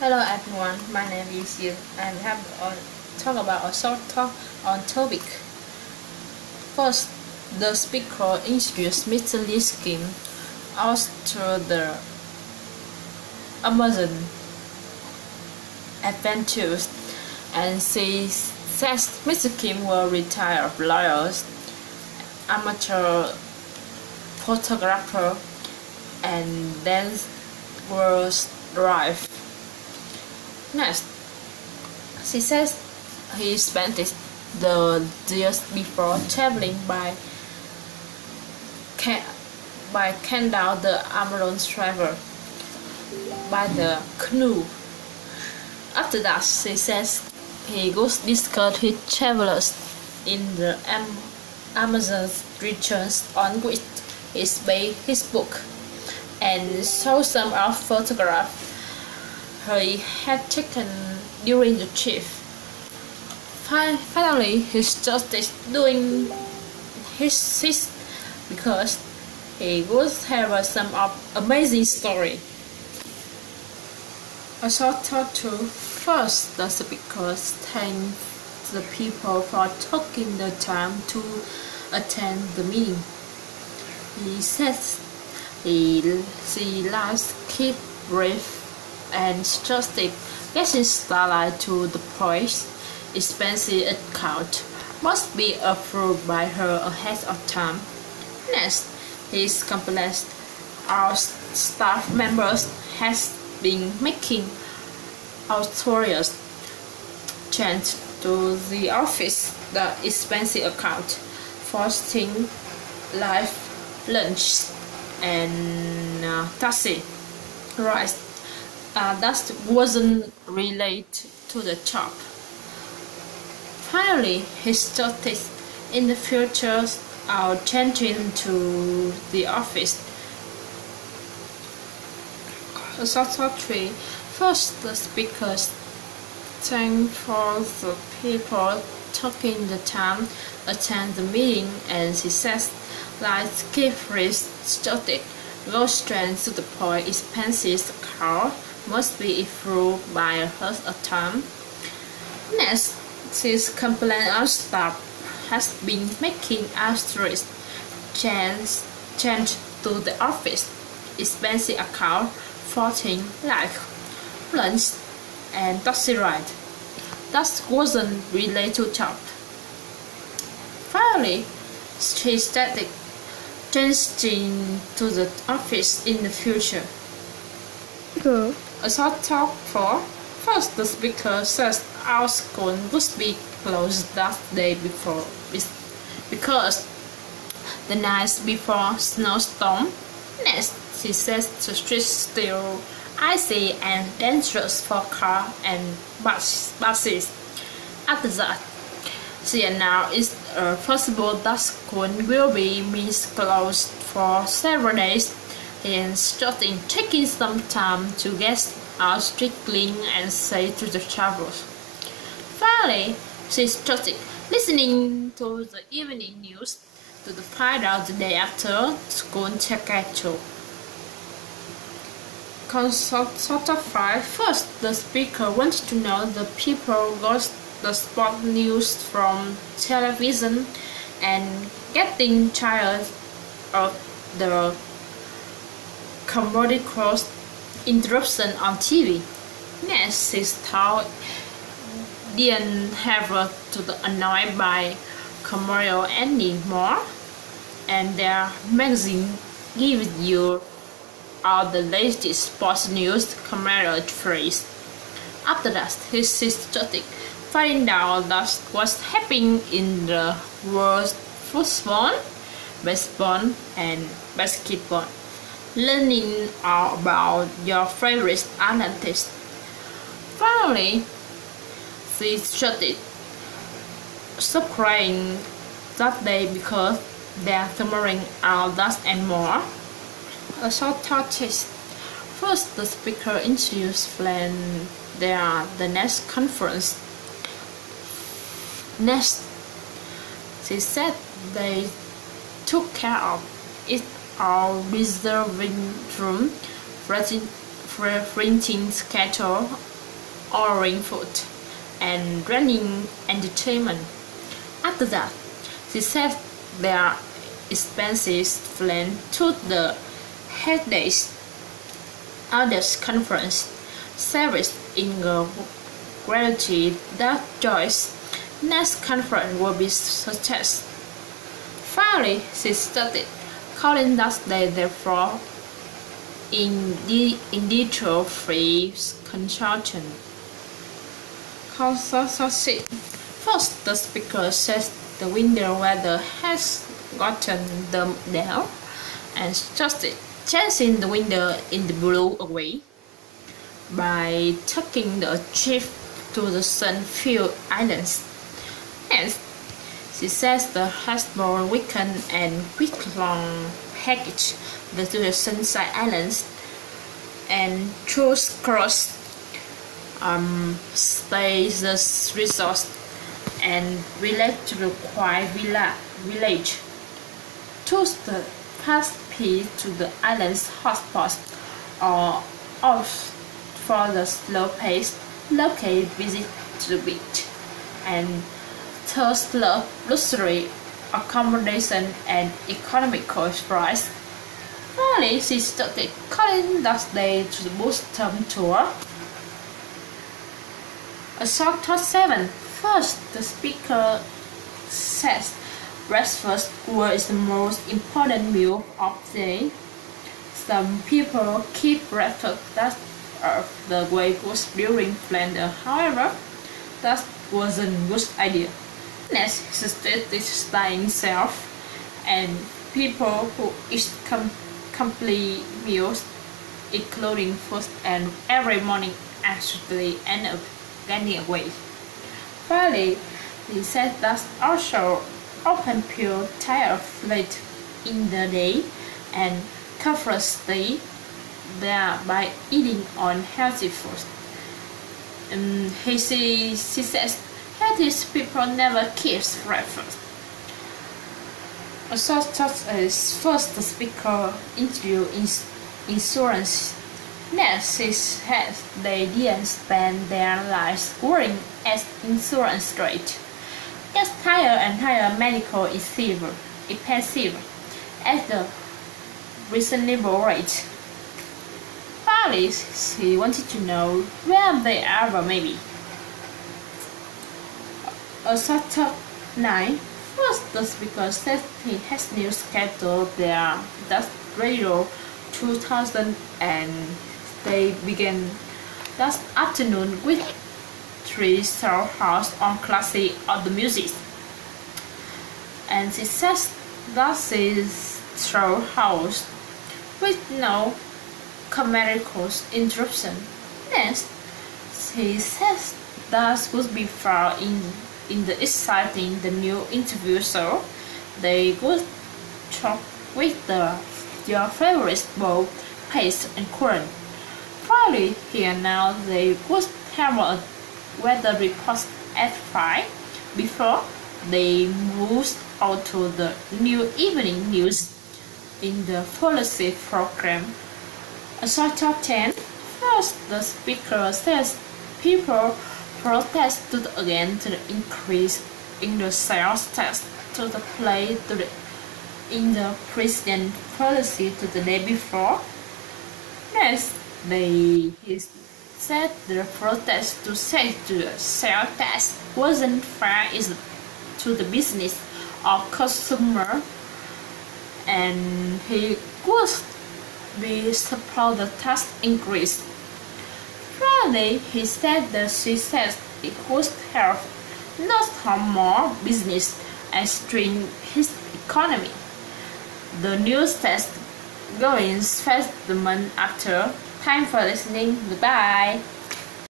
Hello everyone, my name is Yu and we have talk about a short talk on topic. First, the speaker introduced Mr. Lee's scheme out through the Amazon adventures, and she says Mr. Kim will retire lawyers, amateur photographer, and then will thrive. Next, she says he spent the years before traveling by down the Amazon River by the canoe. After that, she says he goes discuss his travels in the Amazon regions on which is based his book, and show some of photographs he had taken during the trip. Finally, he started doing his because he would have some amazing story. A short talk to first, the speaker thanked the people for taking the time to attend the meeting. He says she likes keep brief and trusted, getting starlight to the point. Expensive account must be approved by her ahead of time. Next, his complaints our staff members has been making outrageous change to the office the expensive account, forcing live lunch and taxi rides that wasn't related to the job. Finally, he started in the future changing to the office. Chapter 3. First, the speakers thank for the people taking the time attend the meeting, and she says like Kifris started go straight to the point. Expenses car must be approved by her a time. Next, this complaint our staff has been making outrageous change to the office expensive account, forcing like lunch and taxi ride that wasn't related to job. Finally, she started changing to the office in the future. A short talk for first, the speaker says our school would be closed that day before because the night before snowstorm. Next, she says the streets still icy and dangerous for car and buses. After that, she announced it's possible that school will be closed for several days, and starting taking some time to get out strickling and say to the travelers. Finally, she started listening to the evening news to find out the day after school schedule. Consult 5. First, the speaker wanted to know the people got the sport news from television and getting tired of the commodity cross interruption on TV. Next, she thought didn't have to be annoyed by commercial anymore, and their magazine gives you all the latest sports news commercial phrase. After that, he started finding out that what's happening in the world football, baseball, and basketball. Learning all about your favorite athletes. Finally, she started crying that day because they're summering all that and more. A short talk test. First, the speaker introduced plan the next conference. Next, she said they took care of it our reserving room, printing schedule, ordering food, and running entertainment. After that, she said their expenses went to the headaches Elders Conference service in a gratitude that Joyce's next conference will be success. Finally, she started calling that day therefore in detail free consultation. First, the speaker says the winter weather has gotten them down and suggested chasing the winter in the blue away by taking the ship to the sun-filled islands. Hence, she says the husband weekend and week-long package to the Sunshine Islands and choose cross stays the resort and village to the quiet village. Choose the fast pace to the island's hotspots or off for the slow pace local visit to the beach and third love luxury accommodation and economical price. Finally, she started calling that day to the Boston tour. A short thought 7. First, the speaker says breakfast is the most important meal of the day. Some people keep breakfast that are the way was during planter. However, that wasn't a good idea. Next, she stated staying self and people who eat complete meals, including food, and every morning actually end up gaining weight. Finally, he said that also often feel tired late in the day and comfortably there by eating unhealthy food. She says healthy people never keep breakfast. A short thought is first the speaker interview insurance. Next, she said they didn't spend their lives worrying as insurance rate gets higher and higher. Medical expensive at the reasonable rate. Finally, she wanted to know where they are, maybe. A short thought 9. First, the speaker said he has new schedule there that radio 2000 and they began that afternoon with 3-star house on classic of the music. And she says that is through house with no commercial interruption. Next, she says that would be far in the exciting the new interview show. They would talk with your favorite bowl, paste and current. Finally, here now they would have a weather report at 5 before they moved out to the new evening news in the policy program. A short of 10. First, the speaker says people protested against the increase in the sales tax to the play in the president policy to the day before. Next, he said the protest to say the sales tax wasn't fair to the business of consumer, and he would be support the tax increase. Friday, he said that she says it would help not harm more business and strain his economy. The news test going fast the month after. Time for listening. Goodbye.